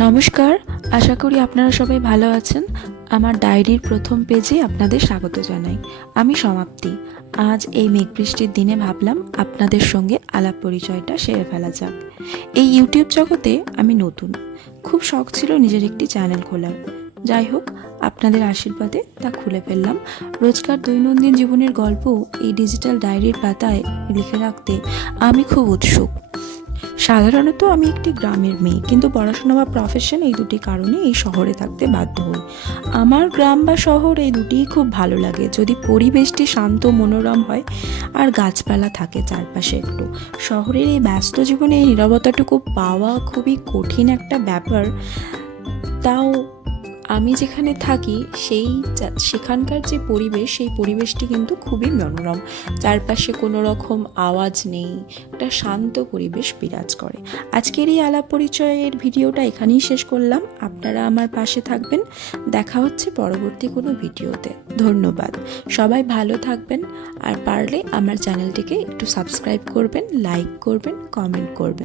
নমস্কার, আশা করি আপনারা সবাই ভালো আছেন। আমার ডায়েরির প্রথম পেজে আপনাদের স্বাগত জানাই। আমি সমাপ্তি। আজ এই মেঘ বৃষ্টির দিনে ভাবলাম আপনাদের সঙ্গে আলাপ পরিচয়টা সেরে ফেলা যাক। এই ইউটিউব জগতে আমি নতুন, খুব শখ ছিল নিজের একটি চ্যানেল খোলার। যাই হোক, আপনাদের আশীর্বাদে তা খুলে ফেললাম। রোজকার দৈনন্দিন জীবনের গল্প এই ডিজিটাল ডায়েরির পাতায় লিখে রাখতে আমি খুব উৎসুক। সাধারণত আমি একটি গ্রামের মেয়ে, কিন্তু পড়াশোনা বা প্রফেশন এই দুটি কারণে এই শহরে থাকতে বাধ্য হই। আমার গ্রাম বা শহর এই দুটিই খুব ভালো লাগে, যদি পরিবেশটি শান্ত মনোরম হয় আর গাছপালা থাকে চারপাশে একটু। শহরের এই ব্যস্ত জীবনে এই নীরবতাটুকু পাওয়া খুবই কঠিন একটা ব্যাপার। তাও আমি যেখানে থাকি সেখানকার যে পরিবেশ, সেই পরিবেশটি কিন্তু খুবই মনোরম। চারপাশে কোনো রকম আওয়াজ নেই, একটা শান্ত পরিবেশ বিরাজ করে। আজকের এই আলাপ পরিচয়ের ভিডিওটা এখানেই শেষ করলাম। আপনারা আমার পাশে থাকবেন। দেখা হচ্ছে পরবর্তী কোনো ভিডিওতে। ধন্যবাদ। সবাই ভালো থাকবেন, আর পারলে আমার চ্যানেলটিকে একটু সাবস্ক্রাইব করবেন, লাইক করবেন, কমেন্ট করবেন।